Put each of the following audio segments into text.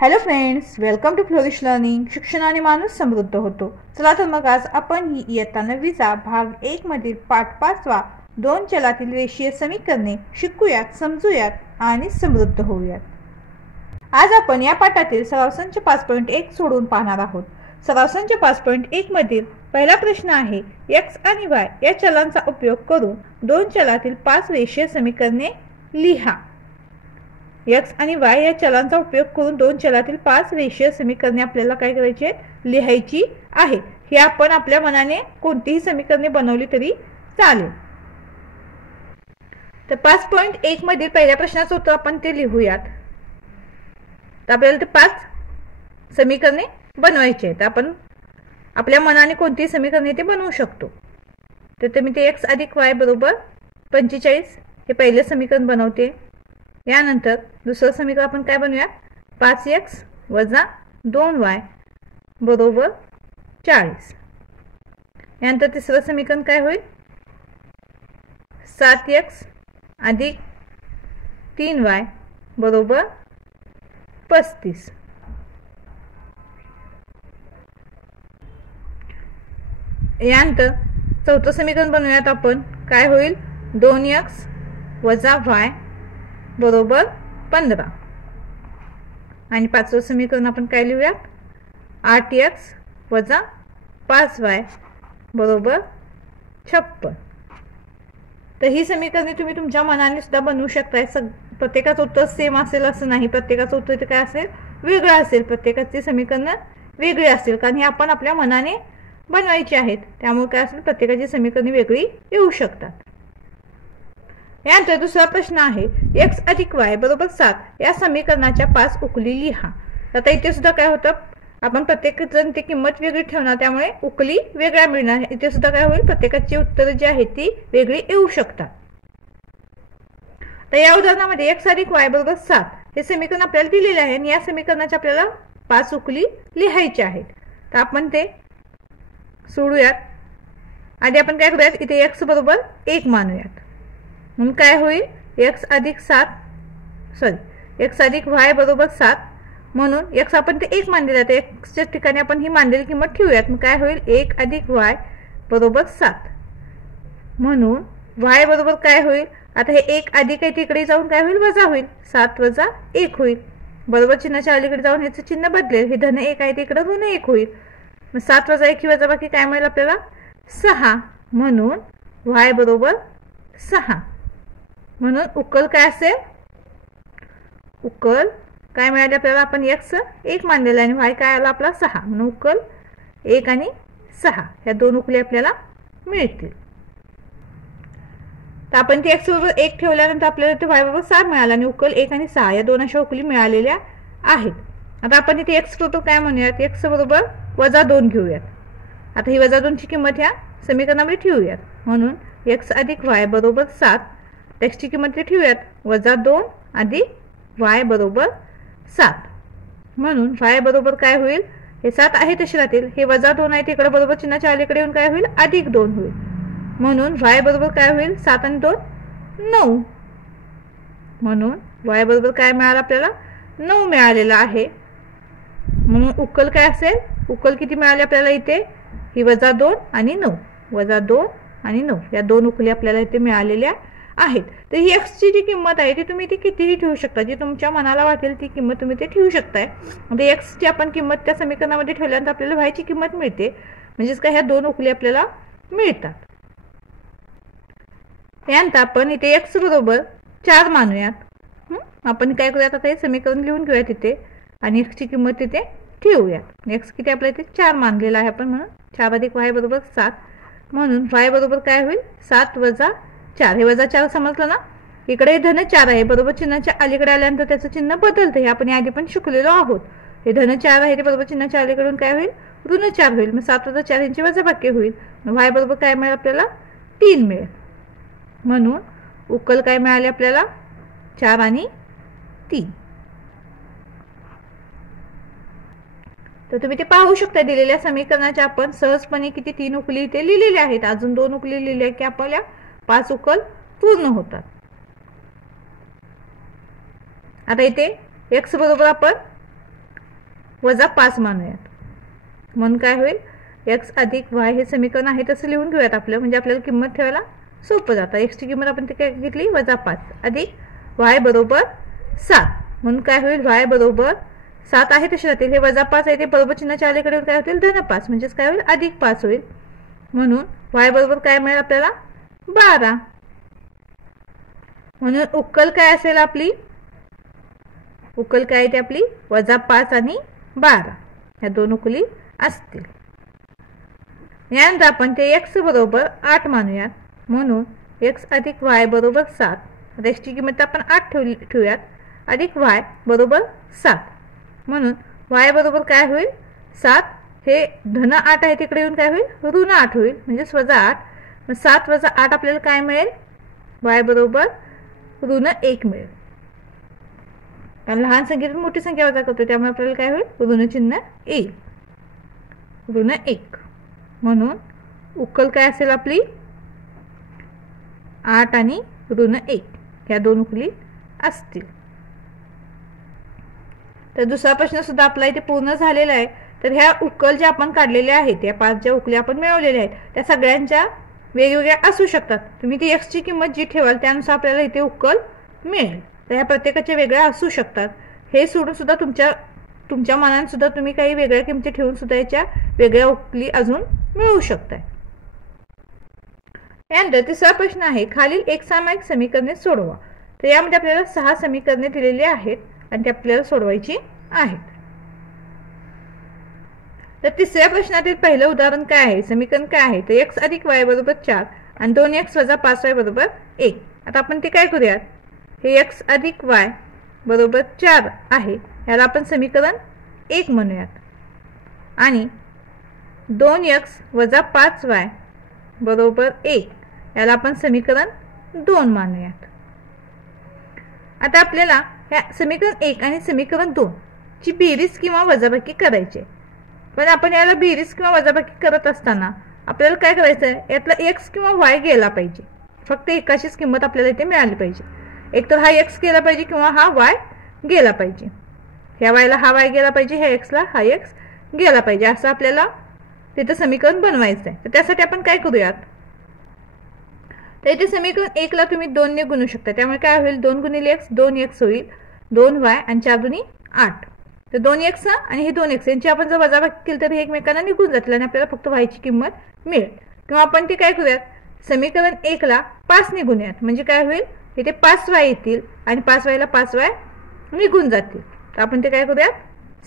Hello friends, welcome to flourish learning. शिक्षणाने माणूस समृद्ध होतो. चला तर मग आज आपण ही इयत्ता 9वीचा भाग 1 मधील पाठ 5वा 2 चलातील रेषीय समीकरणे शिकूयात, समजूयात आणि समृद्ध होऊयात. आज आपण या पाठातील सराव संच 5.1 सोडवून पाहणार आहोत. सराव संच 5.1 मधील पहिला प्रश्न आहे, x आणि y या चलांचा उपयोग करून 2 चलातील 5 रेषीय समीकरणे लिहा. x आणि y या चलांचा उपयोग करून 2 चलातील 5 रेषीय समीकरणे आपल्याला काय करायची आहेत, लिहायची आहे. हे आपण आपल्या मनाने कोणतीही समीकरणे बनवली तरी चालेल. तर 5.1 मधील पहिल्या प्रश्नाचं उत्तर आपण ते लिहूयात. तर आपल्याला ते 5 समीकरणे बनवायची आहेत. आपण आपल्या मनाने कोणतीही समीकरणे ते बनवू शकतो. तर मी ते x अधिक y बरोबर 45 हे पहिले समीकरण बनवते. यानंतर दुसरं समीकरण आपण काय बनवूया, 5x वजा 2y बरोबर 40. यानंतर तिसरं समीकरण काय होईल, 7x अधिक 3y बरोबर 35. यानंतर चौथं समीकरण बनवूयात आपण. काय होईल, 2x वजा y बरोबर 15. आणि पाचवं समीकरण आपण काय लिहूयात, 8x वजा 5y बरोबर 56. तर ही समीकरणे तुम्ही तुमच्या मनाने सुद्धा बनवू शकताय. प्रत्येकाचं उत्तर सेम असेल असं नाही. प्रत्येकाचं उत्तर इथे काय असेल, वेगळं असेल. प्रत्येकाची समीकरणं वेगळी असतील, कारण हे आपण आपल्या मनाने बनवायची आहेत. त्यामुळे काय असेल, प्रत्येकाची समीकरणे वेगळी येऊ शकतात. यानंतर दुसरा प्रश्न आहे, x अधिक y बरोबर 7 या समीकरणाच्या 5 उकली लिहा. आता इथे सुद्धा काय होतं, आपण प्रत्येक जण ती किंमत वेगळी ठेवणार, त्यामुळे उकली वेगळ्या मिळणार. इथे सुद्धा काय होईल, प्रत्येकाची उत्तरे जी आहेत ती वेगळी येऊ शकतात. तर या उदाहरणामध्ये x अधिक y बरोबर 7 हे समीकरण आपल्याला दिलेले आहे आणि या समीकरणाच्या आपल्याला 5 उकली लिहायच्या आहेत. तर आपण ते सोडूयात. आधी आपण काय करूयात, इथे x बरोबर 1 मानूयात. म्हणून काय होईल, x अधिक y बरोबर 7 म्हणून x आपण ते 1 मानलेलं आहे. एक्सच्या ठिकाणी आपण ही मानलेली किंमत ठेवूयात. मग काय होईल, 1 अधिक y बरोबर 7 म्हणून y बरोबर काय होईल, आता हे 1 अधिक आहे तिकडे जाऊन काय होईल, वजा होईल. 7 वजा 1 होईल. बरोबर चिन्हाच्या अलीकडे जाऊन ह्याचं चिन्ह बदलेल. हे धन 1 आहे तिकडे ऋण 1 होईल. मग 7 वजा 1 ही वजा बाकी काय मिळेल आपल्याला, 6 म्हणून y बरोबर 6. म्हणून उकल काय असेल, उकल काय मिळाले आपल्याला, आपण x 1 मानलेला आणि y काय आला आपला 6. म्हणून उकल 1 आणि 6 ह्या 2 उकली आपल्याला मिळतील. तर आपण ती x बरोबर 1 ठेवल्यानंतर आपल्याला ते y बरोबर 6 मिळाला आणि उकल 1 आणि 6 या 2 अशा उकली मिळालेल्या आहेत. आता आपण इथे x बरोबर काय म्हणूयात, x बरोबर वजा 2 घेऊयात. आता ही वजा 2 ची किंमत ह्या समीकरणामध्ये ठेवूयात. म्हणून x अधिक y बरोबर 7 ची किंमत ठेवूयात, वजा 2 अधिक y बरोबर 7. म्हणून y बरोबर काय होईल, हे 7 आहे तसे राहतील. हे वजा 2 आहे तिकडे बरोबर चिन्हाच्या अलीकडे येऊन काय होईल, अधिक 2 होईल. म्हणून y बरोबर काय होईल, 7 आणि 2 9. म्हणून y बरोबर काय मिळालं आपल्याला, 9 मिळालेला आहे. म्हणून उकल काय असेल, उकल किती मिळाले आपल्याला इथे, ही वजा 2 आणि 9, वजा 2 आणि 9 या 2 उकली आपल्याला इथे मिळालेल्या आहेत. तर ही x ची जी किंमत आहे ती तुम्ही ती कितीही ठेवू शकता. जी तुमच्या मनाला वाटेल ती किंमत तुम्ही ते ठेवू शकताय. म्हणजे x ची आपण किंमत त्या समीकरणामध्ये ठेवल्यानंतर आपल्याला y ची किंमत मिळते. म्हणजेच काय, ह्या 2 उकली आपल्याला मिळतात. यानंतर आपण इथे x बरोबर 4 मानूयात. आपण काय करूयात, आता हे समीकरण लिहून घेऊयात तिथे आणि x ची किंमत तिथे ठेवूयात. x किती आपल्या इथे 4 मानलेला आहे आपण. म्हणून 4 अधिक y बरोबर 7 म्हणून y बरोबर काय होईल, 7 वजा 4. हे वजा 4 समजलं ना, इकडे धन 4 आहे. बरोबर चिन्हाच्या अलीकडे आल्यानंतर त्याचं चिन्ह बदलतं. हे आपण आधी पण शिकलेलो आहोत. हे धन 4 आहे ते बरोबर चिन्हाच्या अलीकडून काय होईल, ऋण 4 होईल. मग 7 वजा 4 यांची वजाबाकी होईल. y बरोबर काय मिळेल आपल्याला, 3 मिळेल. म्हणून उकल काय मिळाले आपल्याला, 4 आणि 3. तर तुम्ही ते पाहू शकता, दिलेल्या समीकरणाच्या आपण सहजपणे किती 3 उकली इथे लिहिलेल्या आहेत. अजून 2 उकली लिहिल्या की आपल्या 5 उकल पूर्ण होतात. आता इथे x बरोबर आपण -5 मानूयात. म्हणून काय होईल, x अधिक y हे समीकरण आहे तसं लिहून घेऊयात आपलं, म्हणजे आपल्याला किंमत ठेवायला सोपं जातं. x ची किंमत आपण काय घेतली, -5 अधिक y बरोबर 7. म्हणून काय होईल, y बरोबर 7 आहे तसे राहतील. हे -5 आहे ते बरोबर चिन्हाच्या अलीकडे काय होतील, -5 म्हणजेच काय होईल, +5 होईल. म्हणून y बरोबर काय मिळेल आपल्याला, 12. म्हणून उकल काय असेल आपली, उकल काय आहे ते आपली -5 आणि 12 ह्या दोन उकली असतील. यानंतर आपण ते x बरोबर 8 मानूयात. म्हणून x अधिक y बरोबर 7. आता x ची किंमत आपण 8 ठेवूयात, अधिक y बरोबर 7. म्हणून y बरोबर काय होईल, 7 हे धन 8 आहे तिकडे येऊन काय होईल, ऋण 8 होईल, म्हणजे -8. मग 7 - 8 आपल्याला काय मिळेल, y बरोबर ऋण 1 मिळेल. कारण लहान संख्येतून मोठी संख्या वजा करतो त्यामुळे आपल्याला काय होईल, ऋण चिन्ह येईल, ऋण 1. म्हणून उकल काय असेल आपली, 8 आणि ऋण 1 ह्या दोन उकली असतील. तर दुसरा प्रश्न सुद्धा आपला इथे पूर्ण झालेला आहे. तर ह्या उकल ज्या आपण काढलेल्या आहेत, या 5 ज्या उकल्या आपण मिळवलेल्या आहेत, त्या सगळ्यांच्या वेगवेगळ्या असू शकतात. तुम्ही ती x ची किंमत जी ठेवाल त्यानुसार आपल्याला इथे उकल मिळेल. तर ह्या प्रत्येकाच्या वेगळ्या असू शकतात. हे सोडून सुद्धा तुमच्या मनाने सुद्धा तुम्ही काही वेगळ्या किमती ठेवून सुद्धा याच्या वेगळ्या उकली अजून मिळवू शकताय. यानंतर तिसरा प्रश्न आहे, खालील एक सामायिक समीकरणे सोडवा. तर यामध्ये आपल्याला 6 समीकरणे दिलेली आहेत आणि ती आपल्याला सोडवायची आहेत. तर तिसऱ्या प्रश्नातील पहिलं उदाहरण काय आहे, समीकरण काय आहे, तर x अधिक y बरोबर 4 आणि 2x वजा 5y बरोबर 1. आता आपण ते काय करूयात, हे x अधिक y बरोबर 4 आहे, याला आपण समीकरण 1 म्हणूयात आणि 2x वजा 5y बरोबर 1 याला आपण समीकरण 2 मानूयात. आता आपल्याला या समीकरण 1 आणि समीकरण 2 ची बेरीज किंवा वजाबाकी करायची. पण आपण याला बेरीज किंवा वजाबाकी करत असताना आपल्याला काय करायचं आहे, यातला x किंवा y गेला पाहिजे. फक्त एकाचीच किंमत आपल्याला इथे मिळाली पाहिजे. एक तर हा x गेला पाहिजे किंवा हा y गेला पाहिजे. ह्या y ला हा y गेला पाहिजे, ह्या x ला हा x गेला पाहिजे, असं आपल्याला तिथे समीकरण बनवायचं आहे. तर त्यासाठी आपण काय करूयात, तर इथे समीकरण 1 ला तुम्ही 2 ने गुणू शकता. त्यामुळे काय होईल, 2 गुणिले x 2x होईल, 2y आणि 4 दुनी 8. तर 2x आणि हे 2x यांची आपण जर वजाबाकी केली तर हे एकमेकांना निघून जातील आणि आपल्याला फक्त y ची किंमत मिळेल. किंवा आपण ते काय करूयात, समीकरण 1 ला 5 ने गुणूयात, म्हणजे काय होईल, इथे 5y येतील आणि 5y ला 5y निघून जातील. तर आपण ते काय करूयात,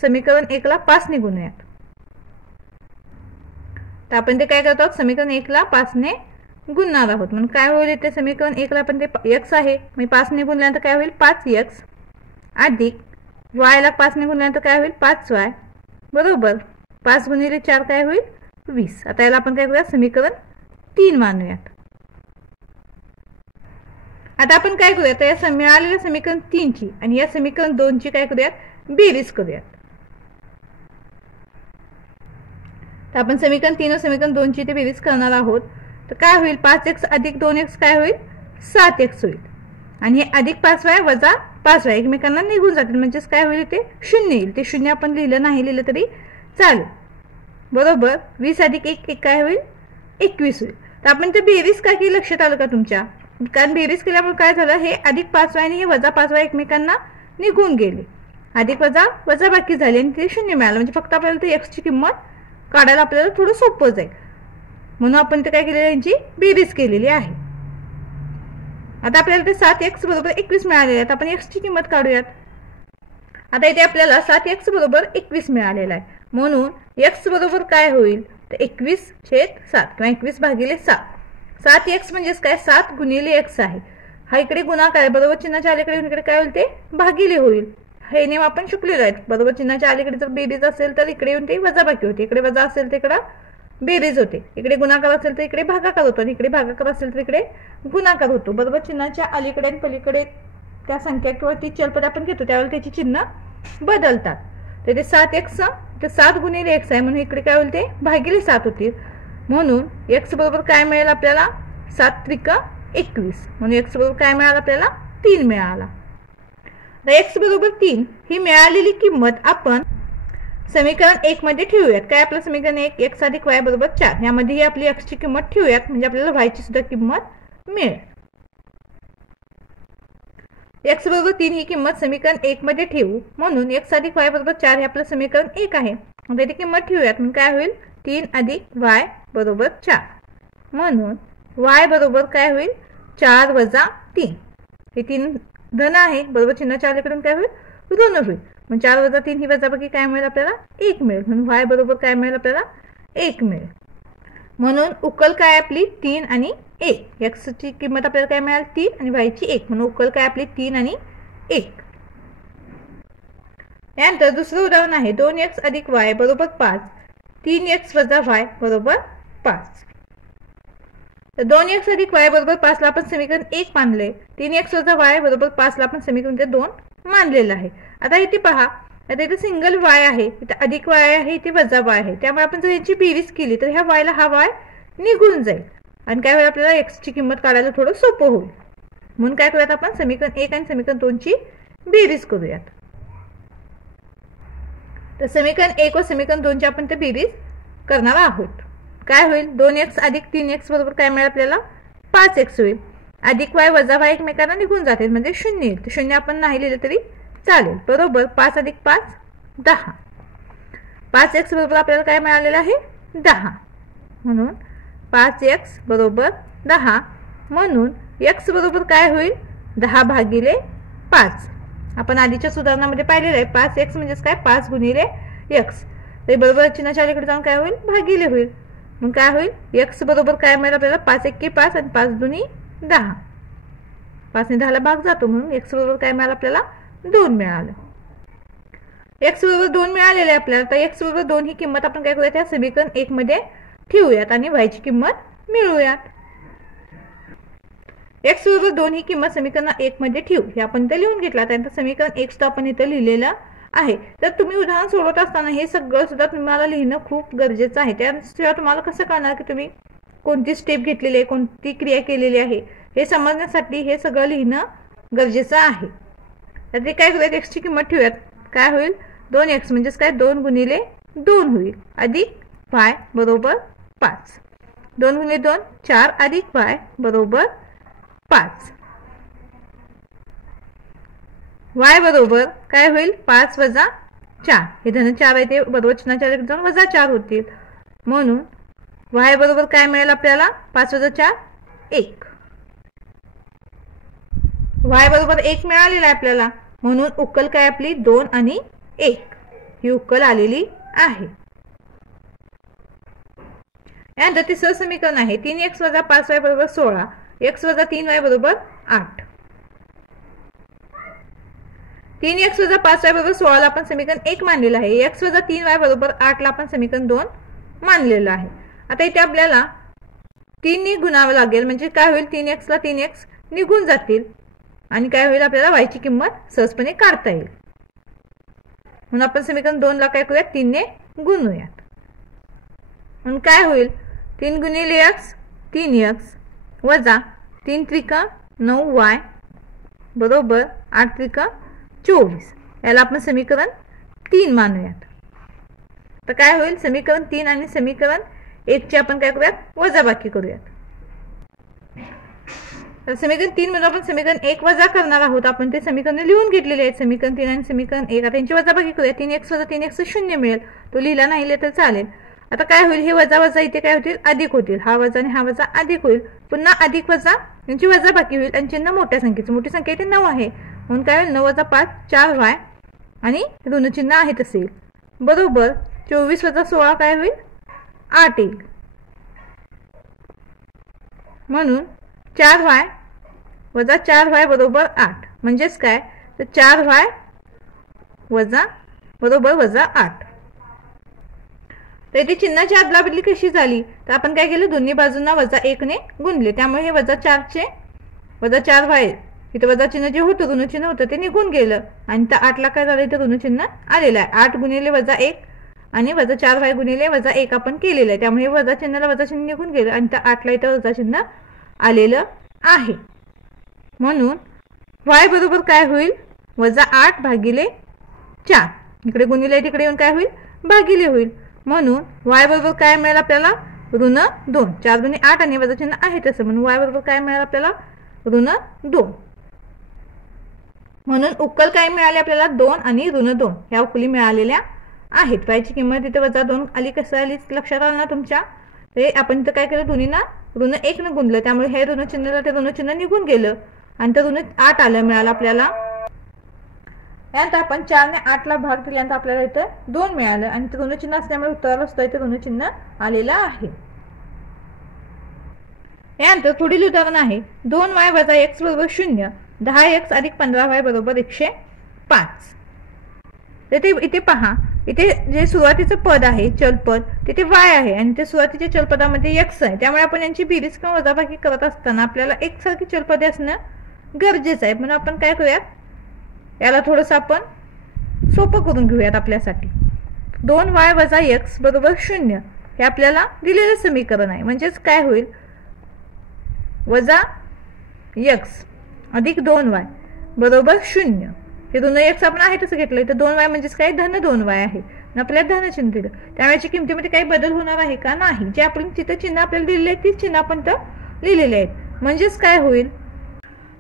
समीकरण 1 ला 5 ने गुणूयात. तर आपण ते काय करतो, समीकरण 1 ला 5 ने गुणणार आहोत. म्हणून काय होईल, इथे समीकरण 1 ला आपण ते x आहे, म्हणजे 5 ने गुणल्यानंतर काय होईल, 5x अधिक y ला 5 ने गुणल्यानंतर काय होईल, 5y बरोबर 5 गुणिले 4 काय होईल, 20. आता याला आपण काय करूया, समीकरण 3 मानूयात. आता आपण काय करूयात, या मिळालेल्या समीकरण 3 ची आणि या समीकरण 2 ची काय करूयात, बेरीज करूयात. तर आपण समीकरण 3 व समीकरण 2 ची ते बेरीज करणार आहोत. तर काय होईल, 5x अधिक 2x काय होईल, 7x होईल आणि हे अधिक 5y वजा 5y एकमेकांना निघून जातील, म्हणजेच काय होईल, ते 0 येईल. ते 0 आपण लिहिलं नाही लिहिलं तरी चालेल बरोबर. 20 अधिक 1 काय होईल, 21 होईल. तर आपण ते बेरीज काय केली लक्षात आलं का तुमच्या, कारण बेरीज केल्यामुळे काय झालं, हे अधिक 5y आणि हे वजा 5y एकमेकांना निघून गेले, अधिक वजा बाकी झाले आणि ते 0 मिळालं. म्हणजे फक्त आपल्याला ते x ची किंमत काढायला आपल्याला थोडं सोपं जाईल, म्हणून आपण ते काय केलेलं, यांची बेरीज केलेली आहे. आता आपल्याला ते 7x बरोबर 21 मिळालेले आहेत. आपण x ची किंमत काढूयात. आता इथे आपल्याला 7x बरोबर 21 मिळालेला आहे, म्हणून x बरोबर काय होईल, तर 21/7 किंवा 21 भागिले 7. 7x म्हणजेच काय, 7 गुणिले x आहे, हा इकडे गुणाकार आहे, बरोबर चिन्हाच्या अलीकडे इकडे काय होईल, ते भागिले होईल. हे नियम आपण शिकलेलो आहे, बरोबर चिन्हाच्या अलीकडे जर बेरीज असेल तर इकडे येऊन ते वजाबाकी होते, इकडे वजा असेल तर इकडे बेरीज होते, इकडे गुणाकार असेल तर इकडे भागाकार होतो आणि इकडे भागाकार असेल तर इकडे गुणाकार होतो. बरोबर चिन्हाच्या अलीकडे आणि पलीकडे त्या संख्या किंवा ती चलपद आपण घेतो त्यावेळेला त्याची चिन्ह बदलतात. तर ते 7x ते 7 गुणिले x आहे, म्हणून इकडे काय होईल, ते भागिले 7 होतील. म्हणून x बरोबर काय मिळेल आपल्याला, 7 त्रिक 21. म्हणून x बरोबर काय मिळालं आपल्याला, 3 मिळाला. x बरोबर 3 ही मिळालेली किंमत आपण समीकरण 1 मध्ये ठेवूयात. काय आपलं समीकरण 1, x अधिक y बरोबर 4. यामध्ये ही आपली x ची किंमत ठेवूयात म्हणजे आपल्याला y ची सुद्धा किंमत मिळेल. x बरोबर 3 ही किंमत समीकरण 1 मध्ये ठेवू म्हणून x अधिक y बरोबर 4 हे आपलं समीकरण 1 आहे. त्याची किंमत ठेवूयात म्हणून काय होईल 3 अधिक y बरोबर 4 म्हणून y बरोबर काय होईल 4 वजा 3. हे 3 धन आहे बरोबर चिन्हाच्या अलीकडून काय होईल ऋण होईल. मग 4 वजा 3 ही वजाबाकी काय मिळेल आपल्याला 1 मिळेल म्हणून y बरोबर काय मिळेल आपल्याला 1 मिळेल. म्हणून उकल काय आपली 3 आणि 1. x ची किंमत आपल्याला काय मिळाल 3 आणि y ची 1 म्हणून उकल काय आपली 3 आणि 1. यानंतर दुसरं उदाहरण आहे 2x अधिक y बरोबर 5. 3x वजा y बरोबर 5. तर 2x अधिक y बरोबर 5 ला आपण समीकरण 1 मानले. 3x वजा y बरोबर 5 ला आपण समीकरण 2 मानलेलं आहे. आता इथे पहा आता इथे सिंगल y आहे इथे अधिक y आहे इथे वजा y आहे. त्यामुळे आपण जर याची बेरीज केली तर ह्या y ला हा y निघून जाईल आणि काय होईल आपल्याला x ची किंमत काढायला थोडं सोपं होईल. म्हणून काय करूयात आपण समीकरण 1 आणि समीकरण 2 ची बेरीज करूयात. तर समीकरण 1 व समीकरण 2 ची आपण ते बेरीज करणार आहोत. काय होईल 2x अधिक 3x बरोबर काय मिळेल आपल्याला 5x होईल. अधिक y वजा y एकमेकांना निघून जातील म्हणजे 0 येईल. तर 0 आपण नाही लिहिलं तरी चालेल बरोबर 5 अधिक 5 10. 5x बरोबर आपल्याला काय मिळालेलं आहे 10 म्हणून 5x बरोबर 10 म्हणून x बरोबर काय होईल 10 भागिले 5. आपण आधीच्या उदाहरणामध्ये पाहिलेलं आहे 5x म्हणजे काय 5 गुणिले x. ते बरोबर चिन्हाच्या अलीकडे जाऊन काय होईल भागिले होईल. मग काय होईल x बरोबर काय मिळेल आपल्याला 5 1 5 आणि 5 दुनी 10. 5 ने 10 ला भाग जातो म्हणून x बरोबर काय मिळालं आपल्याला 2 मिळालं. x बरोबर 2 मिळालेले आपल्याला. तर x बरोबर 2 ही किंमत आपण काय करूयात या समीकरण 1 मध्ये ठेवूयात आणि y ची किंमत मिळवूयात. x बरोबर 2 ही किंमत समीकरण 1 मध्ये ठेवू हे आपण इथे लिहून घेतला. त्यानंतर समीकरण 1 सुद्धा आपण इथे लिहिलेलं आहे. तर तुम्ही उदाहरण सोडवत असताना हे सगळं सुद्धा तुम्हाला लिहिणं खूप गरजेचं आहे. त्याशिवाय तुम्हाला कसं कळणार की तुम्ही कोणती स्टेप घेतलेली आहे कोणती क्रिया केलेली आहे हे समजण्यासाठी हे सगळं लिहिणं गरजेचं आहे. तर ते काय करूयात x ची किंमत ठेवूयात. काय होईल 2x म्हणजेच काय 2 गुणिले 2 होईल अधिक y बरोबर 5. 2 गुणिले 2 4 अधिक y बरोबर 5. y बरोबर काय होईल 5 वजा 4. हे धन 4 आहे ते बरोबर चिन्हाच्या अलीकडे जाऊन वजा 4 होतील म्हणून y बरोबर काय मिळेल आपल्याला 5 वजा 4 1. y बरोबर 1 मिळालेला आहे आपल्याला म्हणून उकल काय आपली 2 आणि 1 ही उकल आलेली आहे. यानंतर तिसरं समीकरण आहे 3x वजा 5y बरोबर 16. x वजा 3y बरोबर 8. 3x वजा 5y बरोबर 16 ला आपण समीकरण 1 मानलेलं आहे. x वजा 3y बरोबर 8 ला आपण समीकरण 2 मानलेलं आहे. आता इथे आपल्याला 3 ने गुणावं लागेल म्हणजे काय होईल 3x ला 3x निघून जातील आणि काय होईल आपल्याला y ची किंमत सहजपणे काढता येईल. म्हणून आपण समीकरण 2 ला काय करूयात 3 ने गुणूयात. म्हणून काय होईल 3 गुणिले x 3x वजा 3 त्रिका 9y बरोबर 8 त्रिका 24. याला आपण समीकरण 3 मानूयात. तर काय होईल समीकरण 3 आणि समीकरण 1 ची आपण काय करूयात वजाबाकी करूयात. तर समीकरण 3 मध्ये आपण समीकरण 1 वजा करणार आहोत. आपण ते समीकरण लिहून घेतलेले आहेत समीकरण 3 आणि समीकरण 1. आता यांची वजाबाकी करूया. 3x वजा 3x 0 मिळेल. तो लिहिला नाही तर चालेल. आता काय होईल हे वजा वजा इथे काय होतील अधिक होतील. हा वजा आणि हा वजा अधिक होईल. पुन्हा अधिक वजा यांची वजाबाकी होईल आणि चिन्ह मोठ्या संख्येचं मोठी संख्या इथे 9 आहे म्हणून काय होईल 9 वजा 5 4y आणि ऋण चिन्ह आहे तसे बरोबर 24 वजा 16 काय होईल 8 येईल. म्हणून 4y वजा 4y बरोबर 8 म्हणजेच काय तर 4y वजा बरोबर वजा 8. तर इथे चिन्हाची अदलाबदली कशी झाली तर आपण काय केलं दोन्ही बाजूंना वजा 1 ने गुणले. त्यामुळे हे वजा 4 चे वजा 4y इथे वजा चिन्ह जे होतं ऋण चिन्ह होतं ते निघून गेलं आणि त्या 8 ला काय झालं इथे ऋण चिन्ह आलेलं आहे. 8 गुणिले वजा 1 आणि वजा 4y गुणिले वजा 1 आपण केलेलं आहे. त्यामुळे वजा चिन्हाला वजा चिन्ह निघून गेलं आणि त्या 8 ला इथे वजा चिन्ह आलेलं आहे. म्हणून y बरोबर काय होईल वजा 8 भागिले 4. इकडे गुणिले तिकडे येऊन काय होईल भागिले होईल. म्हणून y बरोबर काय मिळेल आपल्याला ऋण 2. 4 दुनी 8 आणि वजा चिन्ह आहे तसं म्हणून y बरोबर काय मिळेल आपल्याला ऋण 2. म्हणून उकल काय मिळाले आपल्याला 2 आणि ऋण 2 ह्या उकली मिळालेल्या आहेत. y ची किंमत इथे वजा 2 आली. कसं आली लक्षात आलं ना तुमच्या. ते आपण इथं काय केलं दोन्हीना ऋण 1 न गुणलं त्यामुळे हे ऋण चिन्हला ते ऋण चिन्ह निघून गेलं आणि ते ऋण 8 आलं मिळालं आपल्याला. यानंतर आपण 4 ने 8 ला भाग दिल्यानंतर आपल्याला इथं 2 मिळालं आणि ते ऋण चिन्ह असल्यामुळे उत्तराला सुद्धा इथे ऋण चिन्ह आलेलं आहे. यानंतर पुढील उदाहरण आहे 2y वजा x बरोबर 0. 10x अधिक 15y बरोबर 105. इथे पहा इथे जे सुरुवातीचं पद आहे चलपद तिथे y आहे आणि ते सुरुवातीच्या चलपदामध्ये x आहे. त्यामुळे आपण यांची बेरीज किंवा वजाबाकी करत असताना आपल्याला एकसारखी चलपदे असणं गरजेचं आहे. म्हणून आपण काय करूयात याला थोडंसं आपण सोपं करून घेऊयात आपल्यासाठी. 2y वजा x बरोबर 0 हे आपल्याला दिलेलं समीकरण आहे. म्हणजेच काय होईल वजा x अधिक 2y बरोबर 0. हे दोन x आपण आहे तसं घेतलं तर 2y म्हणजेच काय धन 2y आहे आपल्याला धन चिन्ह दिलं त्यामुळे किमतीमध्ये काही बदल होणार आहे का नाही. जे आपण तिथं चिन्ह आपल्याला दिलेले आहे तीच चिन्ह आपण तर लिहिलेले आहेत. म्हणजेच काय होईल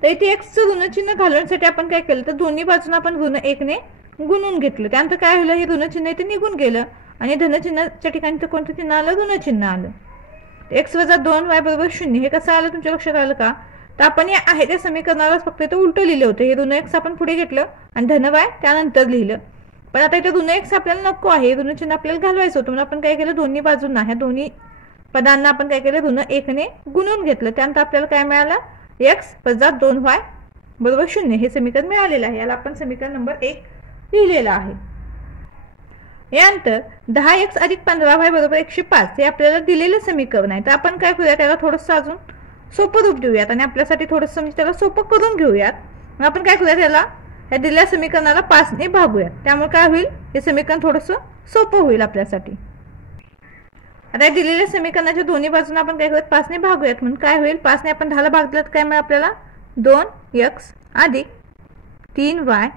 तर इथे x चं ऋण चिन्ह घालवण्यासाठी आपण काय केलं तर दोन्ही बाजूने आपण ऋण 1 ने गुणून घेतलं. त्यानंतर काय होईल हे ऋण चिन्ह इथे निघून गेलं आणि धन चिन्हाच्या ठिकाणी तर कोणतं चिन्ह आलं ऋण चिन्ह आलं. x वजा 2y बरोबर 0 हे कसं आलं तुमच्या लक्षात आलं का. तर आपण या आहे त्या समीकरणाला फक्त इथं उलटं लिहिलं होतं. हे ऋण x आपण पुढे घेतलं आणि धन y त्यानंतर लिहिलं. पण आता इथे ऋण x आपल्याला नको आहे ऋण चिन्ह आपल्याला घालवायचं होतं म्हणून आपण काय केलं दोन्ही बाजूंना ह्या दोन्ही पदांना आपण काय केलं ऋण 1 ने गुणून घेतलं. त्यानंतर आपल्याला काय मिळालं x वजा 2y बरोबर 0 हे समीकरण मिळालेलं आहे. याला आपण समीकरण नंबर 1 लिहिलेलं आहे. यानंतर 10x अधिक 15y बरोबर 105 हे आपल्याला दिलेलं समीकरण आहे. तर आपण काय करूया त्याला थोडंसं अजून सोपं रूप देऊयात आणि आपल्यासाठी थोडंसं म्हणजे त्याला सोपं करून घेऊयात. मग आपण काय करूया त्याला या दिलेल्या समीकरणाला 5 ने भागूयात. त्यामुळे काय होईल हे समीकरण थोडंसं सोपं होईल आपल्यासाठी. आता या दिलेल्या समीकरणाच्या दोन्ही बाजूने आपण काय करूयात 5 ने भागूयात. म्हणून काय होईल 5 ने आपण 10 ला भाग दिला तर काय मिळेल आपल्याला 2x अधिक 3y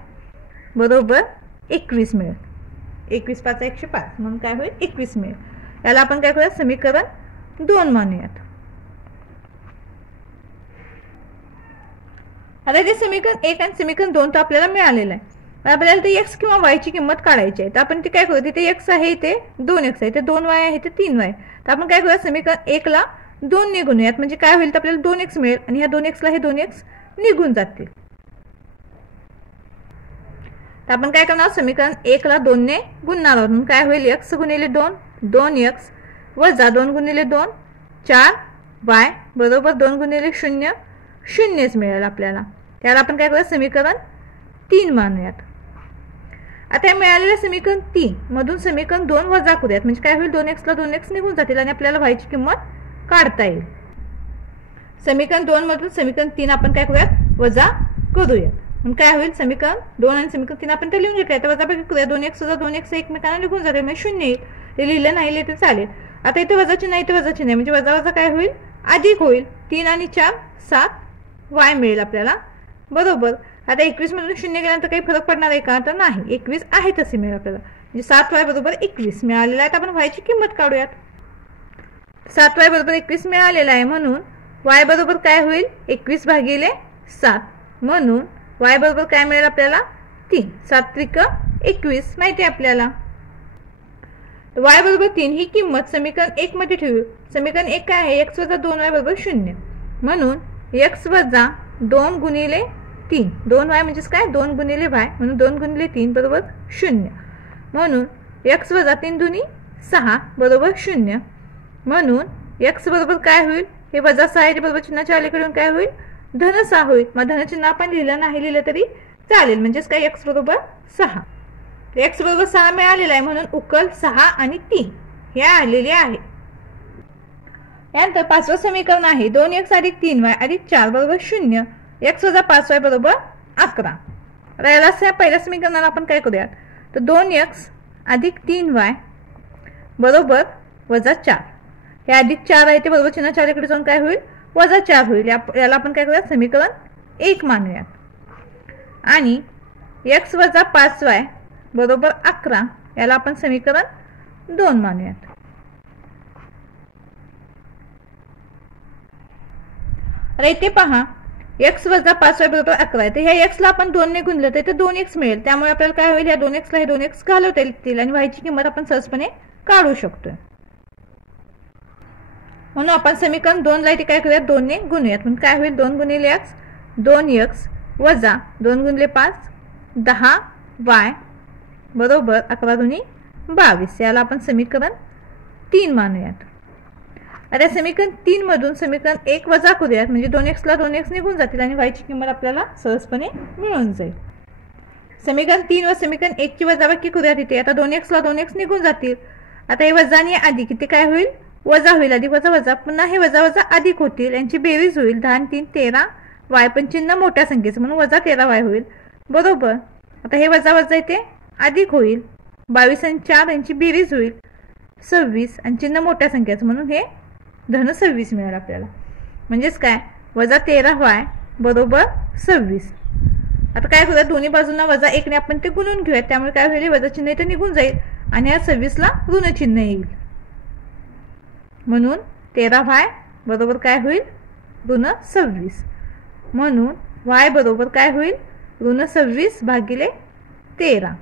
बरोबर 21 मिळेल. 21 5 105 म्हणून काय होईल 21 मिळेल. याला आपण काय करूयात समीकरण 2 मानूयात. आता ते समीकरण 1 आणि समीकरण 2 तर आपल्याला मिळालेलं आहे. आपल्याला ते x किंवा y ची किंमत काढायची आहे. तर आपण ते काय करू तिथे x आहे इथे 2x आहे इथे 2y आहे इथे 3y. तर आपण काय करूया समीकरण 1 ला 2 ने गुणूयात. म्हणजे काय होईल तर आपल्याला 2x मिळेल आणि ह्या 2x ला हे 2x निघून जातील. तर आपण काय करणार समीकरण 1 ला 2 ने गुणणार आहोत. म्हणून काय होईल x गुणिले 2 2x वजा 2 गुणिले 2 4y बरोबर 2 गुणिले 0 0च मिळेल आपल्याला. त्याला आपण काय करूया समीकरण 3 मानूयात. आता मिळालेलं समीकरण 3 मधून समीकरण 2 वजा करूयात. म्हणजे काय होईल 2x ला 2x निघून जातील आणि आपल्याला y ची किंमत काढता येईल. समीकरण 2 मधून समीकरण 3 आपण काय करूयात वजा करूयात. म्हणून काय होईल समीकरण 2 आणि समीकरण 3 आपण ते लिहून घेतले. आता वजाबाकी करूया 2x वजा 2x एकमेकांना निघून जातील म्हणजे 0 येईल. ते लिहिलं नाही लिहिले तर चालेल. आता इथे वजा चिन्ह इथे वजा चिन्ह म्हणजे वजा वजा काय होईल अधिक होईल. 3 आणि 4 7y मिळेल आपल्याला बरोबर. आता 21 मधून 0 गेल्यानंतर काही फरक पडणार आहे का तर नाही 21 आहे तसे मिळेल आपल्याला. म्हणजे 7y बरोबर 21 मिळालेला आहे. आपण y ची किंमत काढूयात. 7y बरोबर 21 मिळालेला आहे म्हणून y बरोबर काय होईल 21 भागिले 7 म्हणून y बरोबर काय मिळेल आपल्याला 3 7 त्रिक 21 माहिती आहे आपल्याला. y बरोबर 3 ही किंमत समीकरण 1 मध्ये ठेवू. समीकरण 1 काय आहे x वजा 2y बरोबर 0 म्हणून x वजा 2 गुणिले 3 2y म्हणजेच काय 2 गुणिले y म्हणून 2 गुणिले 3 बरोबर 0 म्हणून x वजा 3 दुनी 6 बरोबर 0 म्हणून x बरोबर काय होईल हे वजा 6 बरोबर चिन्हाच्या अलीकडून काय होईल धन 6 होईल. मग धन चिन्ह आपण लिहिलं नाही लिहिलं तरी चालेल. म्हणजेच काय x बरोबर 6 x बरोबर 6 मिळालेला आहे म्हणून उकल 6 आणि 3 हे आलेले आहे. यानंतर 5वं समीकरण आहे 2x अधिक 3y अधिक 4 बरोबर 0 x वजा 5y बरोबर 11. याला पहिल्या समीकरणाला आपण काय करूयात तर 2x अधिक 3y बरोबर वजा 4 हे अधिक 4 आहे ते बरोबर चिन्ह 4 कडे जाऊन काय होईल वजा 4 होईल. याला आपण काय करूयात समीकरण 1 मानूयात. आणि x वजा 5y बरोबर 11 याला आपण समीकरण 2 मानूयात. आता इथे पहा x वजा 5y बरोबर 11 आहे. तर ह्या x ला आपण 2 ने गुणलं तर इथे 2x मिळेल. त्यामुळे आपल्याला काय होईल, ह्या 2x ला हे 2x घालवता येतील आणि y ची किंमत आपण सहजपणे काढू शकतो. म्हणून आपण समीकरण 2 ला इथे काय करूयात, 2 ने गुणूयात. म्हणून काय होईल, 2 गुणिले x 2x वजा 2 गुणिले 5 10y बरोबर 11 दुनी 22. याला आपण समीकरण 3 मानूयात. आता समीकरण 3 मधून समीकरण 1 वजा करूयात, म्हणजे 2x ला 2x निघून जातील आणि y ची किंमत आपल्याला सहजपणे मिळून जाईल. समीकरण 3 व समीकरण 1 ची वजाबाकी करूयात. इथे आता 2x ला 2x निघून जातील. आता हे वजा आणि अधिक इथे काय होईल, वजा होईल. अधिक वजा वजा, पुन्हा हे वजा वजा अधिक होतील, यांची बेरीज होईल. 10 आणि 3 13 y, पण चिन्ह मोठ्या संख्येचं म्हणून वजा 13y होईल बरोबर. आता हे वजा वजा इथे अधिक होईल. 22 आणि 4 यांची बेरीज होईल 26 आणि चिन्ह मोठ्या संख्येचं म्हणून हे धन 26 मिळेल आपल्याला. म्हणजेच काय, वजा 13y बरोबर 26. आता काय करूया, दोन्ही बाजूंना वजा 1 ने आपण ते गुणून घेऊयात. त्यामुळे काय होईल, वजा चिन्ह इथे निघून जाईल आणि या 26 ला ऋण चिन्ह येईल. म्हणून 13y बरोबर काय होईल, ऋण 26. म्हणून y बरोबर काय होईल, ऋण 26 भागिले 13.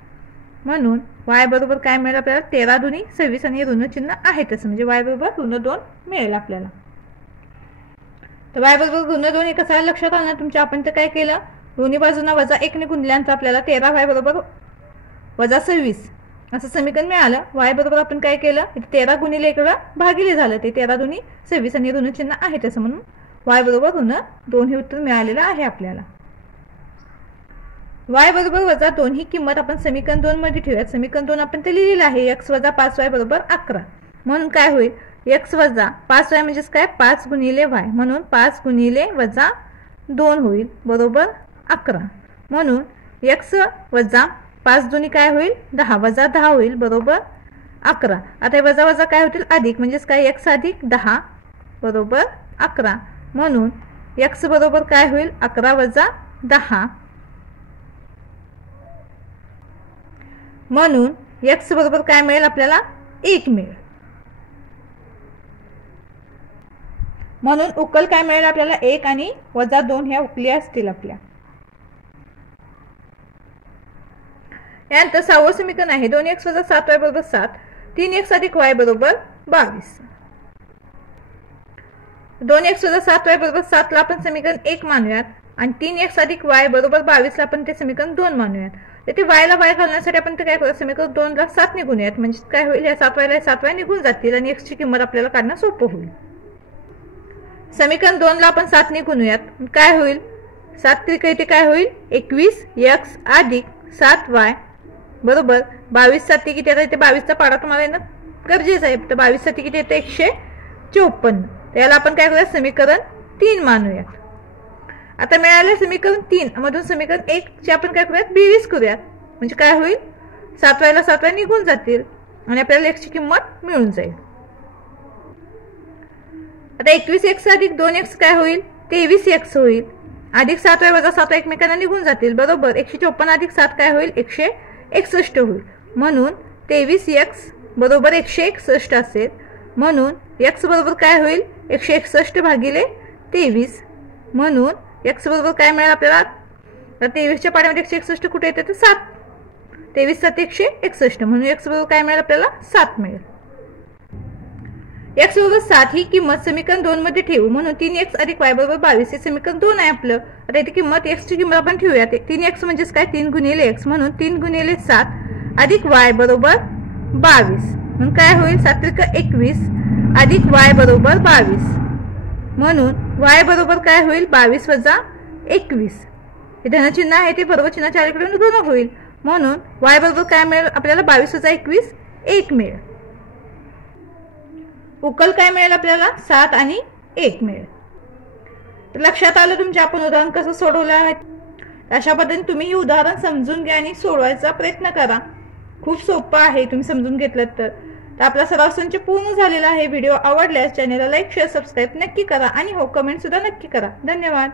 म्हणून y बरोबर काय मिळेल आपल्याला, 13 दुनी 26 आणि ऋण चिन्ह आहे तसं, म्हणजे y बरोबर ऋण 2 मिळेल आपल्याला. तर y बरोबर ऋण 2 हे कसं लक्षात आलं तुमच्या. आपण तर काय केलं, दोन्ही बाजूंना वजा 1 ने गुणल्यानंतर आपल्याला 13y बरोबर वजा 26 असं समीकरण मिळालं. y बरोबर आपण काय केलं, इथे 13 गुणिले 1 वेळा भागिले झालं, ते 13 दुनी 26 आणि ऋण चिन्ह आहे तसं, म्हणून y बरोबर ऋण 2 हे उत्तर मिळालेलं आहे आपल्याला. y बरोबर वजा 2 ही किंमत आपण समीकरण 2 मध्ये ठेवूयात. समीकरण 2 आपण ते लिहिलेलं आहे, x वजा 5y बरोबर 11. म्हणून काय होईल, x वजा 5y म्हणजेच काय, 5 गुणिले y, म्हणून 5 गुणिले वजा 2 होईल बरोबर 11. म्हणून x वजा 5 दुनी काय होईल, 10 वजा 10 होईल बरोबर 11. आता हे वजा वजा काय होतील, अधिक, म्हणजेच काय, x अधिक 10 बरोबर 11. म्हणून x बरोबर काय होईल, 11 वजा 10. म्हणून x बरोबर काय मिळेल आपल्याला, 1 मिळेल. म्हणून उकल काय मिळेल आपल्याला, 1 आणि वजा 2 ह्या उकली असतील आपल्या. यानंतर 6वं समीकरण आहे 2x वजा 7y बरोबर 7. 3x अधिक y बरोबर 22. 2x वजा 7y बरोबर 7 ला आपण समीकरण 1 मानूयात आणि 3x अधिक y बरोबर 22 ला आपण ते समीकरण 2 मानूयात. ते y ला y घालण्यासाठी आपण ते काय करूया, समीकरण 2 ला 7 ने गुणूयात. म्हणजे काय होईल, या 7y ला 7y निघून जातील आणि x ची किंमत आपल्याला काढणं सोपं होईल. समीकरण 2 ला आपण 7 ने गुणूयात. काय होईल, 7 त्रिक इथे काय होईल, 21x अधिक 7y बरोबर 22. 7 किती येतात, इथे 22 चा पाडा तुम्हाला येणं गरजेचं आहे. तर 22 साठी किती येतं, 154. त्याला आपण काय करूया, समीकरण 3 मानूयात. आता मिळाले समीकरण 3 मधून समीकरण 1 ची आपण काय करूयात, बेरीज करूयात. म्हणजे काय होईल, 7y ला 7y निघून जातील आणि आपल्याला x ची किंमत मिळून जाईल. आता 21x अधिक 2x काय होईल, 23x होईल. अधिक 7y वजा 7y एकमेकांना निघून जातील बरोबर. 154 अधिक 7 काय होईल, 161 होईल. म्हणून 23x बरोबर 161 असेल. म्हणून x बरोबर काय होईल, 161 भागिले 23. म्हणून x बरोबर काय मिळेल आपल्याला, तर 23 च्या पाड्यामध्ये 161 कुठे येते, तर 7. 23 7 161, म्हणून x बरोबर काय मिळेल आपल्याला, 7 मिळेल. x बरोबर 7 ही किंमत समीकरण 2 मध्ये ठेवू. म्हणून 3x अधिक y बरोबर 22 हे समीकरण 2 आहे आपलं. आता इथे किंमत x ची किंमत आपण ठेवूया. 3x म्हणजेच काय, 3 गुणिले x, म्हणून 3 गुणिले 7 अधिक y बरोबर 22. म्हणून काय होईल, 7 त्रिक 21 अधिक y बरोबर 22. म्हणून y बरोबर काय होईल, 22 वजा 21. हे धनचिन्ह आहे ते बरोबर चिन्हाच्या अलीकडे ऋण होईल. म्हणून y बरोबर काय मिळेल आपल्याला, 22 वजा 21 1 मिळेल. उकल काय मिळेल आपल्याला, 7 आणि 1 मिळेल. तर लक्षात आलं तुमच्या, आपण उदाहरण कसं सोडवलं आहे. अशा पद्धतीने तुम्ही ही उदाहरण समजून घ्या आणि सोडवायचा प्रयत्न करा. खूप सोपं आहे तुम्ही समजून घेतलं तर. आपला सराव संच पूर्ण झालेला आहे. व्हिडिओ आवडल्यास चॅनेलला लाईक शेअर सबस्क्राईब नक्की करा आणि हो कमेंट सुद्धा नक्की करा. धन्यवाद.